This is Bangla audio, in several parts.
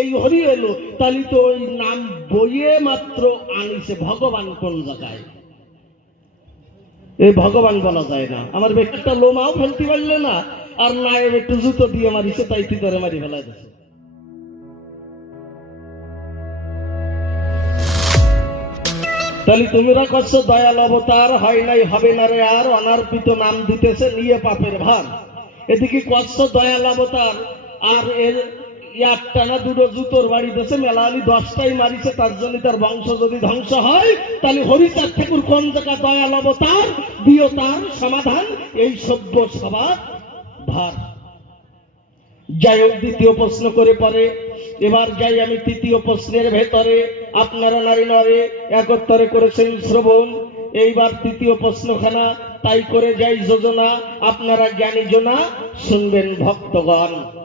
এই হরি এলো তাহলে তো ওই নাম বইয়ে মাত্র আনিছে, ভগবান কোন জায়গায়? এই ভগবান বলা যায় না। আমার বেকারটা লোমাও ফেলতে পারলে না, আর না এর একটু জুতো দিয়ে মারিছে তাই তিতরে মারি ফেলাই দিছে। তাহলে তোমরা করছ, দয়াল অবতার, হয় নাই, হবে না রে আর, অনার্পিত নাম দিতেছে, নিয়ে পাপের ভার। এদিকে কচ্ছ দয়াল অবতার, আর এর একটা না দুটো জুতোর বাড়ি দেশে মেলা আলী দশটাই মারিছে, তার জন্য তার বংশ যদি ধ্বংস হয়, তাহলে হরিচাঁদ ঠাকুর কোন জায়গা দয়াল অবতার দিও তার সমাধান, এই সভ্য সবার ভার। যাই হোক, দ্বিতীয় প্রশ্ন করে পরে, এবার যাই আমি তৃতীয় প্রশ্নের ভেতরে, আপনারা নারী নরে, একত্তরে করেছেন শ্রবণ, এইবার তৃতীয় প্রশ্নখানা, তাই করে যাই যোজনা, আপনারা জ্ঞানী জোনা শুনবেন ভক্তগণ।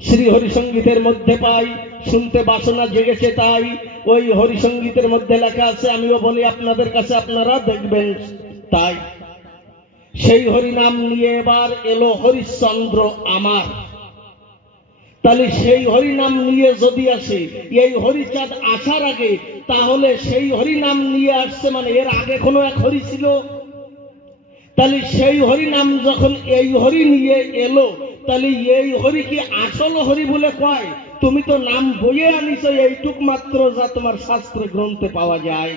শ্রী হরিসঙ্গীতের মধ্যে পাই, শুনতে বাসনা জেগেছে তাই। ওই হরিসঙ্গীতের মধ্যে লেখা আছে, আমিও বলি আপনাদের কাছে আপনারা দেখবেন তাই। সেই হরিনাম নিয়ে এবার এলো হরিশ্চন্দ্র আমার। তাহলে সেই হরিনাম নিয়ে যদি আসে, এই হরিচাঁদ আসার আগে, তাহলে সেই হরিনাম নিয়ে আসছে মানে এর আগে কোনো এক হরি ছিল? তাহলে সেই হরিনাম যখন এই হরি নিয়ে এলো তাহলে এই হরি কি আসল হরি বলে কয়? তুমি তো নাম বইয়ে আনিছো, এইটুক মাত্র যা তোমার শাস্ত্রে গ্রন্থে পাওয়া যায়।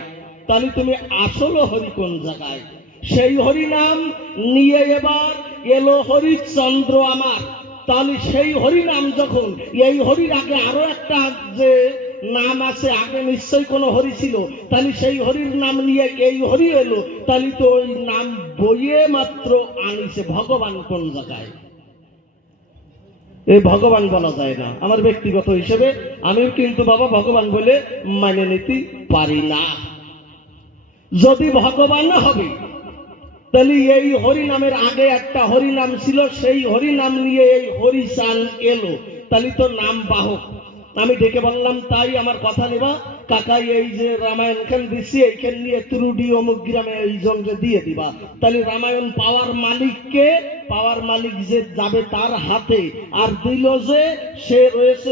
তাহলে তুমি আসল হরি কোন জায়গায়? সেই হরি নাম নিয়ে এবার এলো হরিচন্দ্র আমার। তাহলে সেই হরি নাম যখন, এই হরির আগে আরও একটা যে নাম আছে, আগে নিশ্চয়ই কোনো হরি ছিল। তাহলে সেই হরির নাম নিয়ে এই হরি এলো। তাহলে তো ওই নাম বইয়ে মাত্র আনিছে, ভগবান কোন জায়গায়? এই ভগবান বলা যায় না। আমার ব্যক্তিগত হিসেবে আমি কিন্তু বাবা ভগবান বলে মানে নিতে পারি না। যদি ভগবান না হবে, তাহলে এই হরি নামের আগে একটা হরি নাম ছিল, সেই হরি নাম নিয়ে এই হরি চান এলো। তাহলে তো নাম বাহক। আমি ডেকে বললাম, তাই আমার কথা নেবা কাকাই এই যে রামায়ণ খান দিছি, এইখান নিয়ে তুরুডি অমুক গ্রামে এই জনকে দিয়ে দিবা। তাহলে রামায়ণ পাওয়ার মালিককে, পাওয়ার মালিক যে যাবে তার হাতে, আর দিল যে সে রয়েছে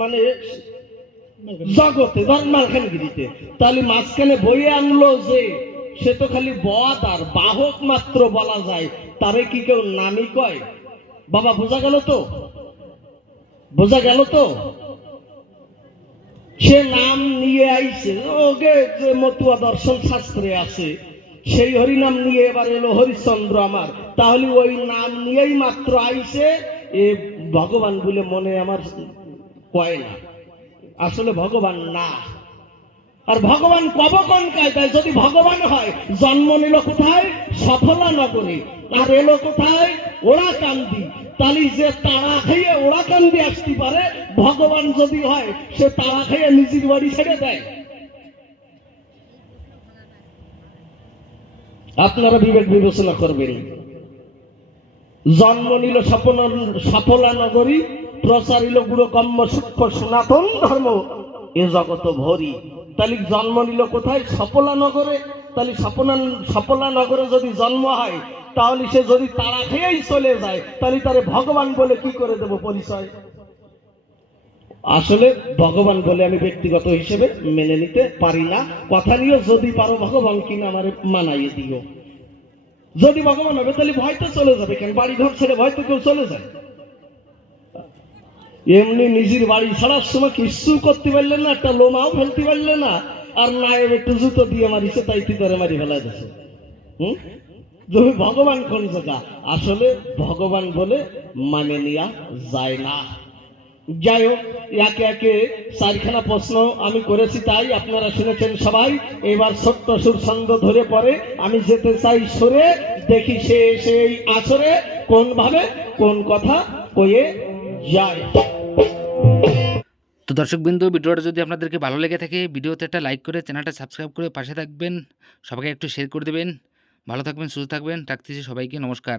মানে জগতে ধর্মালখানগিরিতে তাহলে মাঝখানে বইয়ে আনলো যে সে তো খালি বদ আর বাহক মাত্র বলা যায়, তারে কি কেউ নামই কয়? বাবা, বোঝা গেল তো? বোঝা গেল তো? সে নাম নিয়ে আইছে। ওকে যে মতুয়া দর্শন শাস্ত্রে আছে, সেই হরিনাম নিয়ে এবার এলো হরিশ্চন্দ্র আমার। তাহলে ওই নাম নিয়েই মাত্র আইছে, এ ভগবান বলে মনে আমার কয় না। আসলে ভগবান না। আর ভগবান কবকন কায়দায়? যদি ভগবান হয়, জন্ম নিল কোথায়? সফলা নগরে। আর এলো কোথায়? ওরা কান্দি তালি যে তাড়া খেয়ে ওরা কান্দি আসতে পারে, ভগবান যদি হয়, সে তাড়া খেয়ে নিজের বাড়ি ছেড়ে দেয়। আপনারা বিবেক বিবেচনা করবেন। জন্ম নিল সফলা নগরী প্রচারিল গুরু কম্ম সূক্ষ্ম সনাতন ধর্ম, এ জগত ভরি। তাহলে জন্ম নিল কোথায়? সফলা নগরে তাহলে সপনা সফলা নগরে যদি জন্ম হয় তাহলে সে যদি তাড়া খেয়েই চলে যায়, তাহলে তারে ভগবান বলে কি করে দেব পরিচয়? আসলে ভগবান বলে আমি ব্যক্তিগত হিসেবে মেনে নিতে পারি না। কথা নিয়েও যদি পারো ভগবান কিনা আমার মানাইয়ে দিও। যদি ভগবান হবে, তাহলে ভয় তো চলে যাবে কেন? বাড়ি ঘর ছেড়ে ভয় তো কেউ চলে যায়? এমনি নিজের বাড়ি ছাড়ার সময় কিচ্ছু করতে পারলেন না, একটা লোমাও ফেলতে পারলে না, আর না একটু জুতো দিয়ে মারিছে তাই তিতরে মারি ফেলা দিছে হুম? তুমি ভগবান কোন জায়গা, আসলে ভগবান বলে মানে নেওয়া যায় না। যাই হোক, একে একে চারখানা প্রশ্ন আমি করেছি তাই আপনারা শুনেছেন সবাই। এবার ছোট্ট সুর ছন্দ ধরে পরে আমি যেতে চাই সরে, দেখি সে সেই আসরে কোন ভাবে কোন কথা কয়ে যায়। তো দর্শকবৃন্দ, ভিডিওটা যদি আপনাদেরকে ভালো লেগে থাকে, ভিডিওতে একটা লাইক করে, চ্যানেলটা সাবস্ক্রাইব করে পাশে থাকবেন। সবাইকে একটু শেয়ার করে দেবেন। ভালো থাকবেন সুস্থ থাকবেন। রাখতেছি সবাইকে নমস্কার।